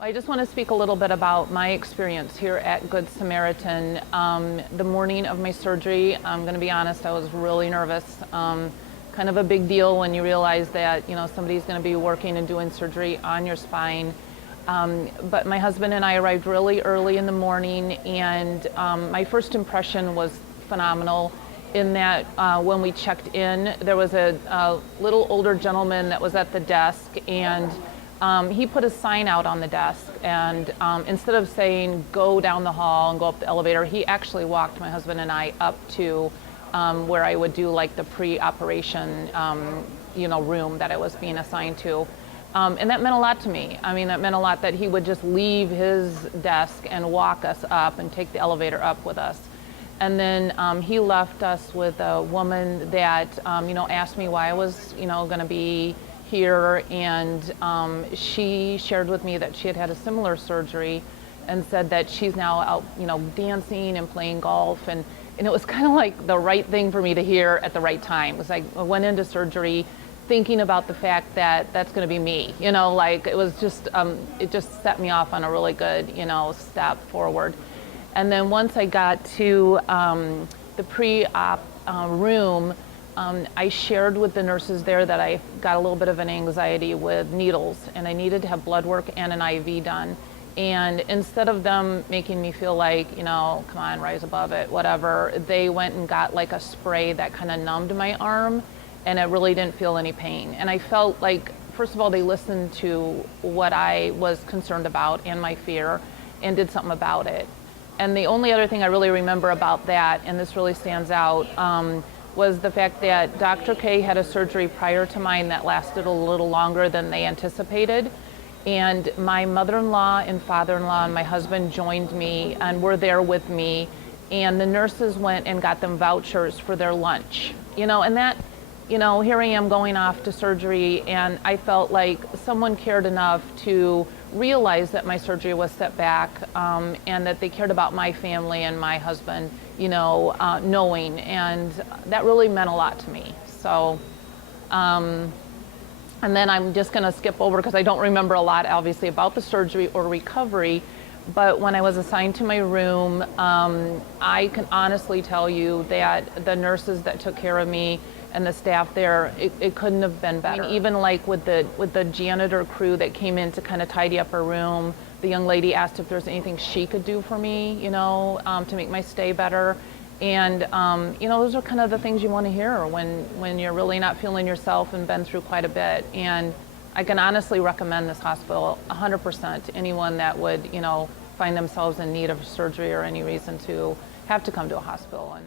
I just want to speak a little bit about my experience here at Good Samaritan. The morning of my surgery, I'm going to be honest, I was really nervous. Kind of a big deal when you realize that, somebody's going to be working and doing surgery on your spine. But my husband and I arrived really early in the morning, and my first impression was phenomenal in that when we checked in, there was a little older gentleman that was at the desk, and he put a sign out on the desk, and instead of saying go down the hall and go up the elevator, he actually walked my husband and I up to where I would do like the pre-operation room that I was being assigned to. And that meant a lot to me. I mean, that meant a lot that he would just leave his desk and walk us up and take the elevator up with us. And then he left us with a woman that asked me why I was going to be here, and she shared with me that she had had a similar surgery and said that she's now out dancing and playing golf, and it was kind of like the right thing for me to hear at the right time. It was like I went into surgery thinking about the fact that that's going to be me, like it was just it just set me off on a really good step forward. And then once I got to the pre-op room, I shared with the nurses there that I got a little bit of an anxiety with needles, and I needed to have blood work and an IV done. And instead of them making me feel like, come on, rise above it, whatever, they went and got like a spray that kind of numbed my arm, and I really didn't feel any pain. And I felt like, first of all, they listened to what I was concerned about and my fear and did something about it. And the only other thing I really remember about that, and this really stands out, was the fact that Dr. K had a surgery prior to mine that lasted a little longer than they anticipated. And my mother-in-law and father-in-law and my husband joined me and were there with me. And the nurses went and got them vouchers for their lunch. And that, here I am going off to surgery, and I felt like someone cared enough to realize that my surgery was set back, and that they cared about my family and my husband, knowing, and that really meant a lot to me. So, and then I'm just going to skip over because I don't remember a lot, obviously, about the surgery or recovery. But when I was assigned to my room, I can honestly tell you that the nurses that took care of me and the staff there, it couldn't have been better. I mean, even like with the janitor crew that came in to kind of tidy up her room, the young lady asked if there's anything she could do for me, to make my stay better. And those are kind of the things you want to hear when you're really not feeling yourself and been through quite a bit. And I can honestly recommend this hospital 100% to anyone that would, find themselves in need of surgery or any reason to have to come to a hospital. And